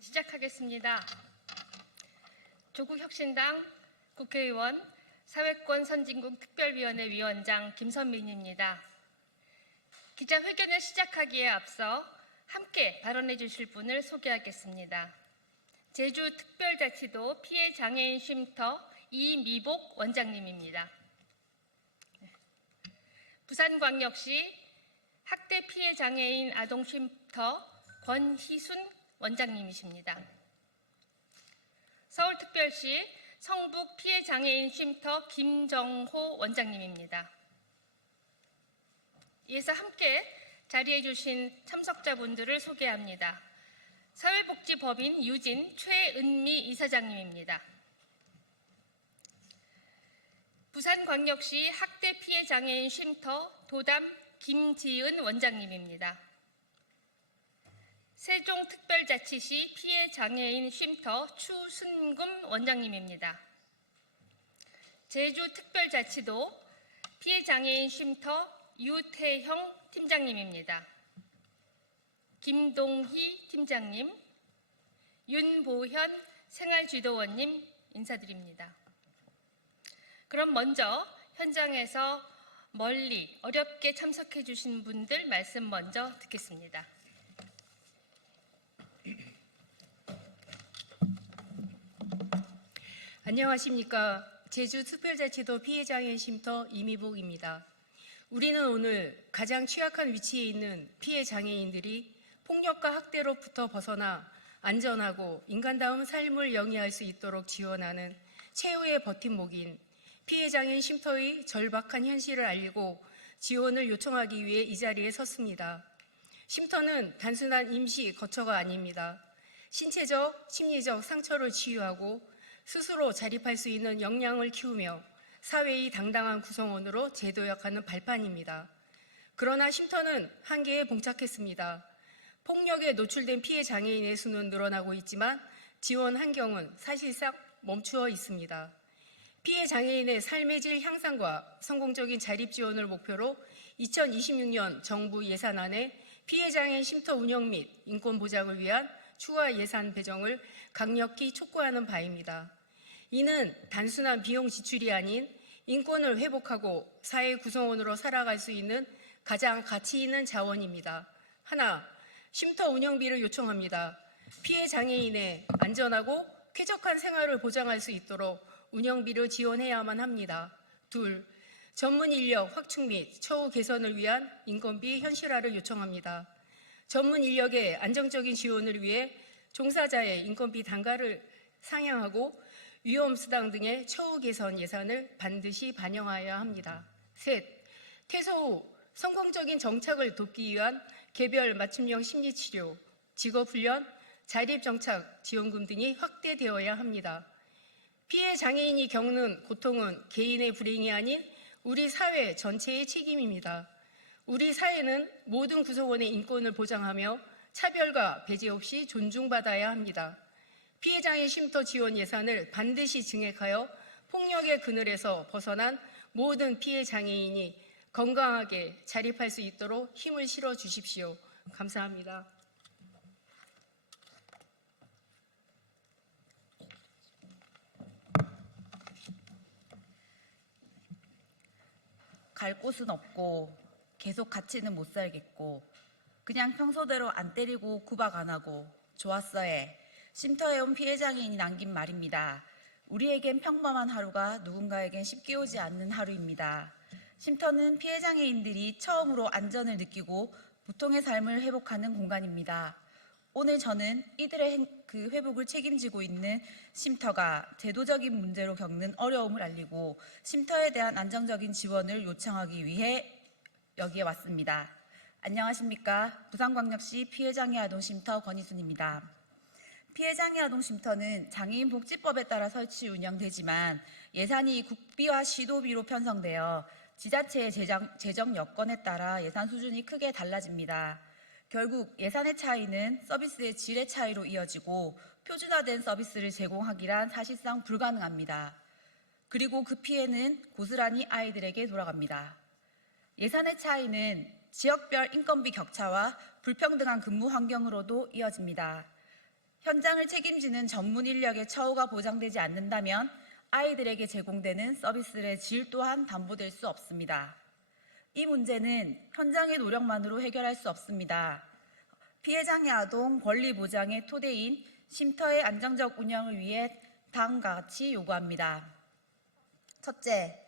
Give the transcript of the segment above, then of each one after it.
시작하겠습니다. 조국혁신당 국회의원 사회권 선진국 특별위원회 위원장 김선민입니다. 기자회견을 시작하기에 앞서 함께 발언해 주실 분을 소개하겠습니다. 제주특별자치도 피해장애인 쉼터 이미복 원장님입니다. 부산광역시 학대 피해장애인 아동쉼터 권희순 원장님이십니다. 서울특별시 성북 피해장애인 쉼터 김정호 원장님입니다. 이어서 함께 자리해 주신 참석자분들을 소개합니다. 사회복지법인 유진 최은미 이사장님입니다. 부산광역시 학대 피해장애인 쉼터 도담 김지은 원장님입니다. 세종특별자치시 피해장애인 쉼터 추순금 원장님입니다. 제주특별자치도 피해장애인 쉼터 유태형 팀장님입니다. 김동희 팀장님, 윤보현 생활지도원님 인사드립니다. 그럼 먼저 현장에서 멀리 어렵게 참석해 주신 분들 말씀 먼저 듣겠습니다. 안녕하십니까. 제주특별자치도 피해장애인 쉼터 이미복입니다. 우리는 오늘 가장 취약한 위치에 있는 피해장애인들이 폭력과 학대로부터 벗어나 안전하고 인간다운 삶을 영위할 수 있도록 지원하는 최후의 버팀목인 피해장애인 쉼터의 절박한 현실을 알리고 지원을 요청하기 위해 이 자리에 섰습니다. 쉼터는 단순한 임시 거처가 아닙니다. 신체적, 심리적 상처를 치유하고 스스로 자립할 수 있는 역량을 키우며 사회의 당당한 구성원으로 재도약하는 발판입니다. 그러나 쉼터는 한계에 봉착했습니다. 폭력에 노출된 피해 장애인의 수는 늘어나고 있지만 지원 환경은 사실상 멈추어 있습니다. 피해 장애인의 삶의 질 향상과 성공적인 자립 지원을 목표로 2026년 정부 예산안에 피해 장애인 쉼터 운영 및 인권 보장을 위한 추가 예산 배정을 강력히 촉구하는 바입니다. 이는 단순한 비용 지출이 아닌 인권을 회복하고 사회 구성원으로 살아갈 수 있는 가장 가치 있는 자원입니다. 하나, 쉼터 운영비를 요청합니다. 피해 장애인의 안전하고 쾌적한 생활을 보장할 수 있도록 운영비를 지원해야만 합니다. 둘, 전문 인력 확충 및 처우 개선을 위한 인건비 현실화를 요청합니다. 전문 인력의 안정적인 지원을 위해 종사자의 인건비 단가를 상향하고 위험수당 등의 처우 개선 예산을 반드시 반영하여야 합니다. 셋, 퇴소 후 성공적인 정착을 돕기 위한 개별 맞춤형 심리치료, 직업훈련, 자립정착 지원금 등이 확대되어야 합니다. 피해 장애인이 겪는 고통은 개인의 불행이 아닌 우리 사회 전체의 책임입니다. 우리 사회는 모든 구성원의 인권을 보장하며 차별과 배제 없이 존중받아야 합니다. 피해장애인 쉼터 지원 예산을 반드시 증액하여 폭력의 그늘에서 벗어난 모든 피해 장애인이 건강하게 자립할 수 있도록 힘을 실어 주십시오. 감사합니다. 갈 곳은 없고 계속 같이는 못 살겠고 그냥 평소대로 안 때리고 구박 안 하고 좋았어 해. 쉼터에 온 피해장애인이 남긴 말입니다. 우리에겐 평범한 하루가 누군가에겐 쉽게 오지 않는 하루입니다. 쉼터는 피해장애인들이 처음으로 안전을 느끼고 보통의 삶을 회복하는 공간입니다. 오늘 저는 이들의 그 회복을 책임지고 있는 쉼터가 제도적인 문제로 겪는 어려움을 알리고 쉼터에 대한 안정적인 지원을 요청하기 위해 여기에 왔습니다. 안녕하십니까. 부산광역시 피해장애 아동쉼터 권희순입니다. 피해장애 아동쉼터는 장애인 복지법에 따라 설치 운영되지만 예산이 국비와 시도비로 편성되어 지자체의 재정 여건에 따라 예산 수준이 크게 달라집니다. 결국 예산의 차이는 서비스의 질의 차이로 이어지고 표준화된 서비스를 제공하기란 사실상 불가능합니다. 그리고 그 피해는 고스란히 아이들에게 돌아갑니다. 예산의 차이는 지역별 인건비 격차와 불평등한 근무 환경으로도 이어집니다. 현장을 책임지는 전문 인력의 처우가 보장되지 않는다면 아이들에게 제공되는 서비스의 질 또한 담보될 수 없습니다. 이 문제는 현장의 노력만으로 해결할 수 없습니다. 피해장애 아동 권리 보장의 토대인 쉼터의 안정적 운영을 위해 다음과 같이 요구합니다. 첫째,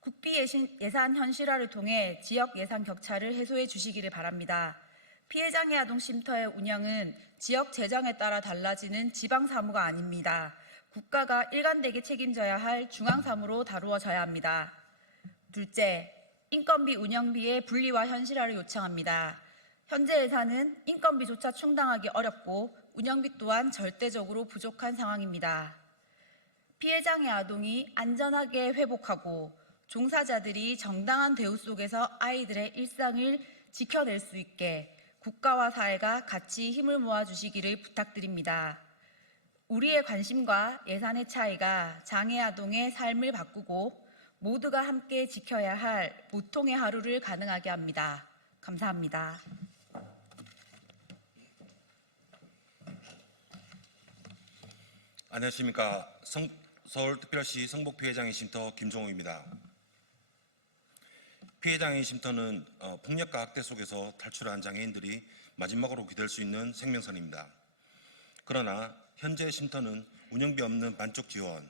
국비 예산 현실화를 통해 지역 예산 격차를 해소해 주시기를 바랍니다. 피해장애 아동 쉼터의 운영은 지역 재정에 따라 달라지는 지방 사무가 아닙니다. 국가가 일관되게 책임져야 할 중앙 사무로 다루어져야 합니다. 둘째, 인건비 운영비의 분리와 현실화를 요청합니다. 현재 예산은 인건비조차 충당하기 어렵고 운영비 또한 절대적으로 부족한 상황입니다. 피해장애 아동이 안전하게 회복하고 종사자들이 정당한 대우 속에서 아이들의 일상을 지켜낼 수 있게 국가와 사회가 같이 힘을 모아주시기를 부탁드립니다. 우리의 관심과 예산의 차이가 장애 아동의 삶을 바꾸고 모두가 함께 지켜야 할 보통의 하루를 가능하게 합니다. 감사합니다. 안녕하십니까. 서울특별시 성북피해장애 쉼터 김종욱입니다. 피해장애 쉼터는 폭력과 학대 속에서 탈출한 장애인들이 마지막으로 기댈 수 있는 생명선입니다. 그러나 현재 쉼터는 운영비 없는 반쪽 지원,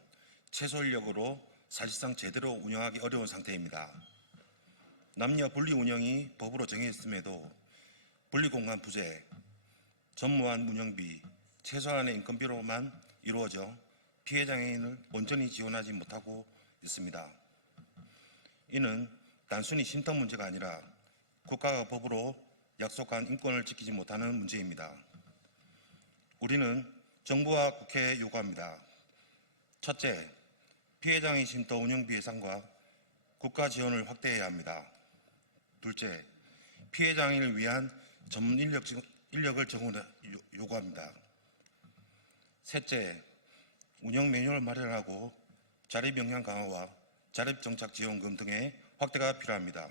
최소 인력으로 사실상 제대로 운영하기 어려운 상태입니다. 남녀 분리 운영이 법으로 정해졌음에도 분리공간 부재, 전무한 운영비, 최소한의 인건비로만 이루어져 피해장애인을 온전히 지원하지 못하고 있습니다. 이는 단순히 쉼터 문제가 아니라 국가가 법으로 약속한 인권을 지키지 못하는 문제입니다. 우리는 정부와 국회에 요구합니다. 첫째, 피해장애 쉼터 운영비 예산과 국가 지원을 확대해야 합니다. 둘째, 피해장애인을 위한 전문 인력을 요구합니다. 셋째, 운영 매뉴얼 마련하고 자립 역량 강화와 자립 정착 지원금 등의 확대가 필요합니다.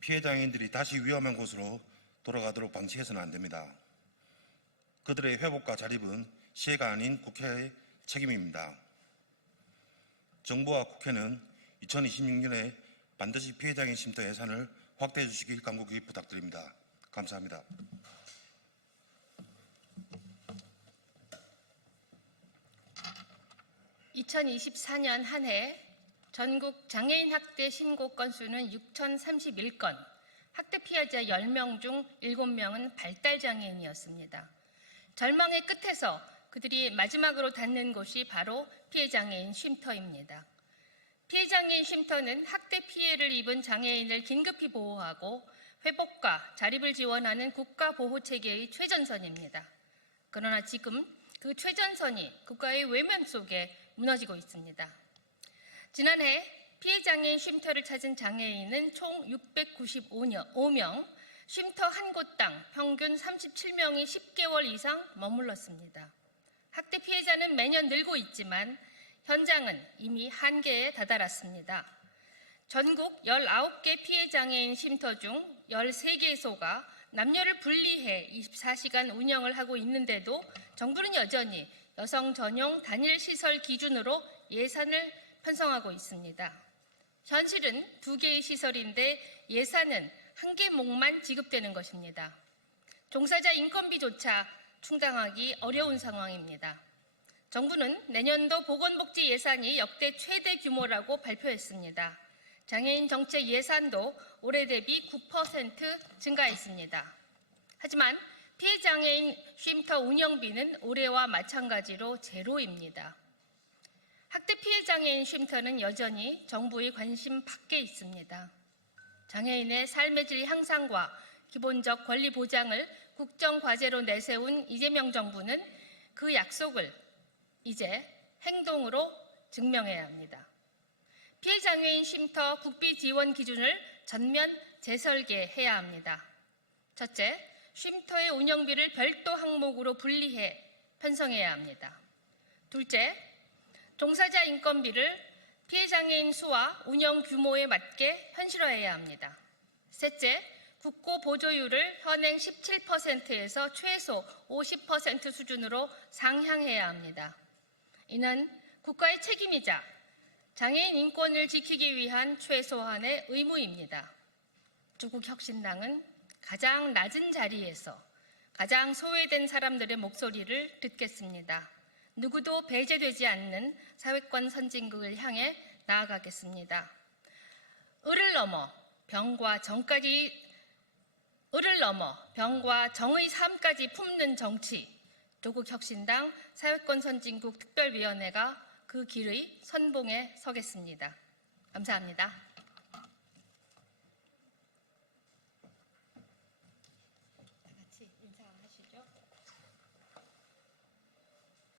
피해장애인들이 다시 위험한 곳으로 돌아가도록 방치해서는 안 됩니다. 그들의 회복과 자립은 시혜가 아닌 국회의 책임입니다. 정부와 국회는 2026년에 반드시 피해장애 쉼터 예산을 확대해 주시길 간곡히 부탁드립니다. 감사합니다. (2024년) 한 해 전국 장애인 학대 신고 건수는 6,031건, 학대 피해자 10명 중 7명은 발달 장애인이었습니다. 절망의 끝에서 그들이 마지막으로 닿는 곳이 바로 피해장애인 쉼터입니다. 피해장애인 쉼터는 학대 피해를 입은 장애인을 긴급히 보호하고 회복과 자립을 지원하는 국가보호체계의 최전선입니다. 그러나 지금 그 최전선이 국가의 외면 속에 무너지고 있습니다. 지난해 피해장애인 쉼터를 찾은 장애인은 총 695명, 쉼터 한 곳당 평균 37명이 10개월 이상 머물렀습니다. 학대 피해자는 매년 늘고 있지만 현장은 이미 한계에 다다랐습니다. 전국 19개 피해장애인 쉼터 중 13개소가 남녀를 분리해 24시간 운영을 하고 있는데도 정부는 여전히 여성 전용 단일 시설 기준으로 예산을 편성하고 있습니다. 현실은 2개의 시설인데 예산은 1개목만 지급되는 것입니다. 종사자 인건비조차 충당하기 어려운 상황입니다. 정부는 내년도 보건복지 예산이 역대 최대 규모라고 발표했습니다. 장애인 정책 예산도 올해 대비 9% 증가했습니다. 하지만 피해장애인 쉼터 운영비는 올해와 마찬가지로 제로입니다. 학대 피해장애인 쉼터는 여전히 정부의 관심 밖에 있습니다. 장애인의 삶의 질 향상과 기본적 권리 보장을 국정과제로 내세운 이재명 정부는 그 약속을 이제 행동으로 증명해야 합니다. 피해장애인 쉼터 국비 지원 기준을 전면 재설계해야 합니다. 첫째, 쉼터의 운영비를 별도 항목으로 분리해 편성해야 합니다. 둘째, 종사자 인건비를 피해장애인 수와 운영 규모에 맞게 현실화해야 합니다. 셋째, 국고 보조율을 현행 17%에서 최소 50% 수준으로 상향해야 합니다. 이는 국가의 책임이자 장애인 인권을 지키기 위한 최소한의 의무입니다. 조국혁신당은 가장 낮은 자리에서 가장 소외된 사람들의 목소리를 듣겠습니다. 누구도 배제되지 않는 사회권 선진국을 향해 나아가겠습니다. 을을 넘어 병과 정의 삶까지 품는 정치, 조국혁신당 사회권 선진국 특별위원회가 그 길의 선봉에 서겠습니다. 감사합니다.